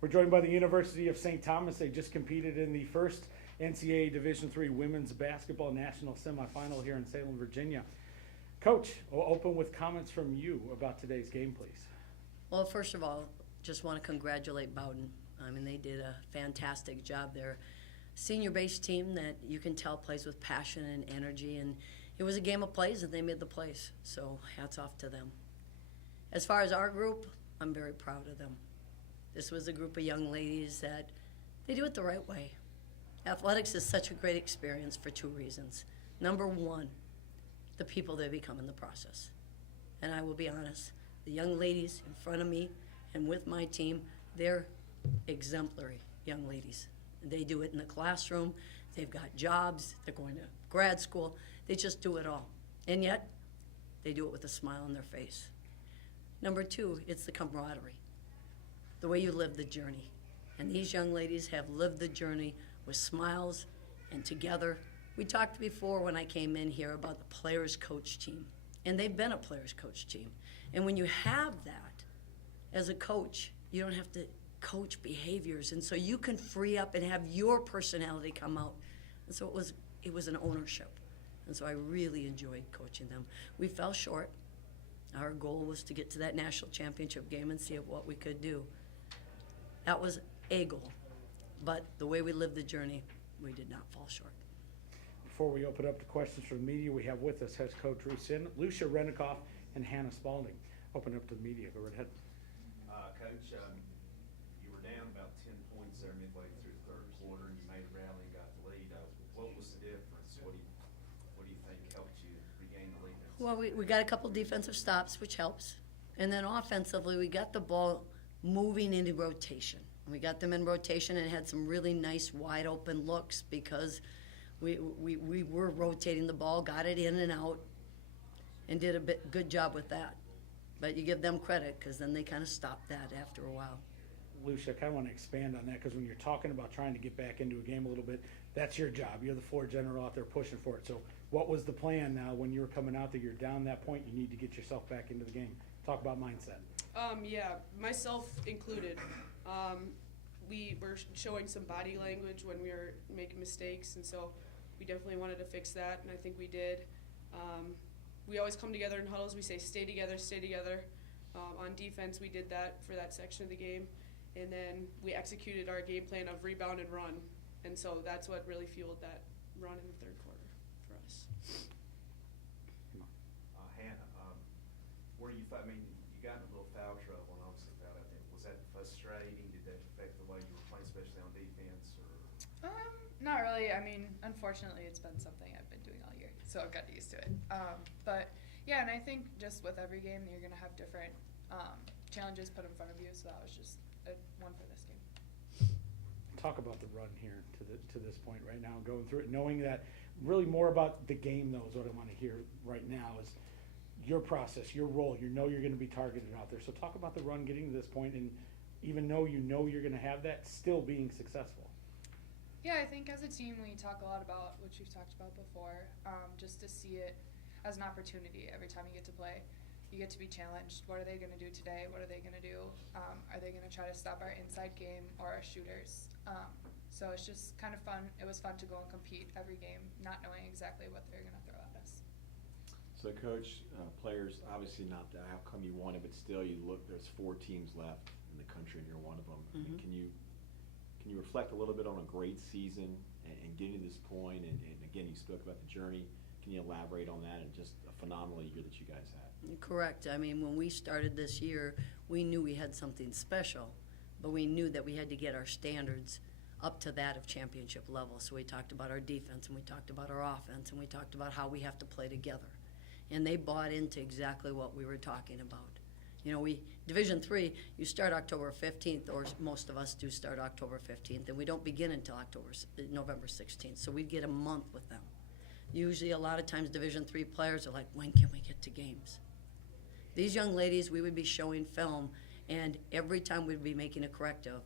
We're joined by the University of St. Thomas. They just competed in the first NCAA Division III Women's Basketball National Semifinal here in Salem, Virginia. Coach, we'll open with comments from you about today's game, please. Well, first of all, just want to congratulate Bowdoin. I mean, they did a fantastic job there. Senior-based team that you can tell plays with passion and energy, and it was a game of plays, and they made the plays. So hats off to them. As far as our group, I'm very proud of them. This was a group of young ladies that they do it the right way. Athletics is such a great experience for two reasons. Number one, the people they become in the process. And I will be honest, the young ladies in front of me and with my team, they're exemplary young ladies. They do it in the classroom, they've got jobs, they're going to grad school, they just do it all. And yet, they do it with a smile on their face. Number two, it's the camaraderie, the way you live the journey. And these young ladies have lived the journey with smiles and together. We talked before when I came in here about the players coach team, and they've been a players coach team. And when you have that as a coach, you don't have to coach behaviors, and so you can free up and have your personality come out. And so it was an ownership, and so I really enjoyed coaching them. We fell short. Our goal was to get to that national championship game and see what we could do. That was a goal, but the way we lived the journey, we did not fall short. Before we open up to questions from the media, we have with us head coach Ruth Sinn, Lucia, Renikoff, and Hannah Spaulding. Open up to the media. Go right ahead. Coach, you were down about 10 points there midway through the third quarter, and you made a rally and got the lead. What was the difference? What do you think helped you regain the lead? Well, we got a couple defensive stops, which helps. And then offensively, we got the ball moving into rotation. We got them in rotation and had some really nice wide open looks because we were rotating the ball, got it in and out, and did a good job with that. But you give them credit because then they kind of stopped that after a while. Lucia, I kind of want to expand on that because when you're talking about trying to get back into a game a little bit, that's your job. You're the floor general out there pushing for it. So what was the plan now when you were coming out there? You're down that point. You need to get yourself back into the game. Talk about mindset. Yeah, myself included. We were showing some body language when we were making mistakes, and so we definitely wanted to fix that, and I think we did. We always come together in huddles. We say, stay together, stay together. On defense, we did that for that section of the game, and then we executed our game plan of rebound and run, and so that's what really fueled that run in the third quarter for us. Hannah, where you thought, you got in a little foul trouble and obviously fouled out there. Was that frustrating? Did that affect the way you were playing, especially on defense? Or? Not really. Unfortunately, it's been something I've been doing all year, so I've gotten used to it. But yeah, and I think just with every game, you're going to have different challenges put in front of you, so that was just one for this game. Talk about the run here to this point right now, going through it, knowing that really more about the game, though, is what I want to hear right now is your process, your role. You know you're going to be targeted out there. So talk about the run getting to this point, and even though you know you're going to have that, still being successful. Yeah, I think as a team we talk a lot about, which we've talked about before, just to see it as an opportunity every time you get to play. You get to be challenged. What are they going to do today? What are they going to do? Are they going to try to stop our inside game or our shooters? So it's just kind of fun. It was fun to go and compete every game, not knowing exactly what they're going to throw at us. So, Coach, players, obviously not the outcome you wanted, but still you look, there's 4 teams left in the country and you're one of them. Mm-hmm. Can you reflect a little bit on a great season and getting to this point? And again, you spoke about the journey. Can you elaborate on that and just a phenomenal year that you guys had? Correct. When we started this year, we knew we had something special, but we knew that we had to get our standards up to that of championship level. So we talked about our defense, and we talked about our offense, and we talked about how we have to play together. And they bought into exactly what we were talking about. Division III, you start October 15th, or most of us do start October 15th, and we don't begin until November 16th. So we get a month with them. Usually a lot of times Division III players are like, when can we get to games? These young ladies, we would be showing film, and every time we'd be making a corrective,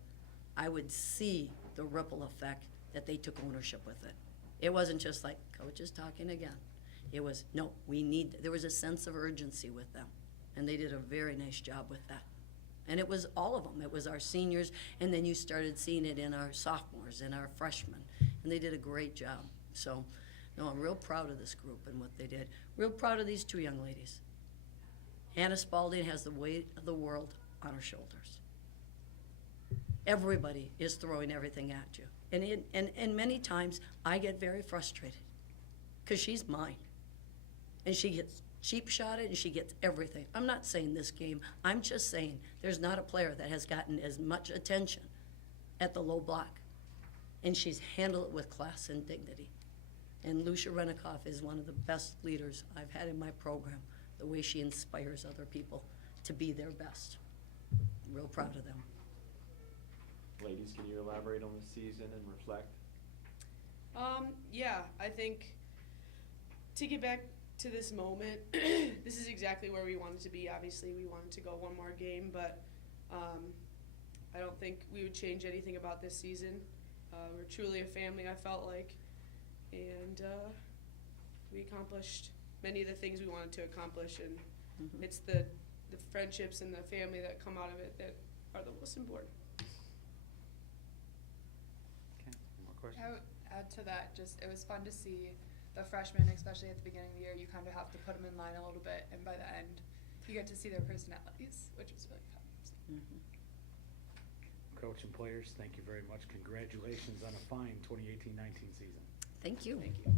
I would see the ripple effect that they took ownership with it. It wasn't just like, coach is talking again. It was, no, there was a sense of urgency with them, and they did a very nice job with that. And it was all of them. It was our seniors, and then you started seeing it in our sophomores and our freshmen, and they did a great job. So, no, I'm real proud of this group and what they did. Real proud of these two young ladies. Hannah Spaulding has the weight of the world on her shoulders. Everybody is throwing everything at you. And many times I get very frustrated because she's mine. And she gets cheap shotted and she gets everything. I'm not saying this game. I'm just saying there's not a player that has gotten as much attention at the low block. And she's handled it with class and dignity. And Lucia Renikoff is one of the best leaders I've had in my program, the way she inspires other people to be their best. I'm real proud of them. Ladies, can you elaborate on the season and reflect? Yeah, I think to get back to this moment, this is exactly where we wanted to be. Obviously, we wanted to go one more game, but I don't think we would change anything about this season. We're truly a family, I felt like, and we accomplished many of the things we wanted to accomplish, and it's the friendships and the family that come out of it that are the most important. Okay, more questions? I would add to that, just it was fun to see the freshmen, especially at the beginning of the year. You kind of have to put them in line a little bit, and by the end, you get to see their personalities, which was really fun. Coach and players, thank you very much. Congratulations on a fine 2018-19 season. Thank you. Thank you.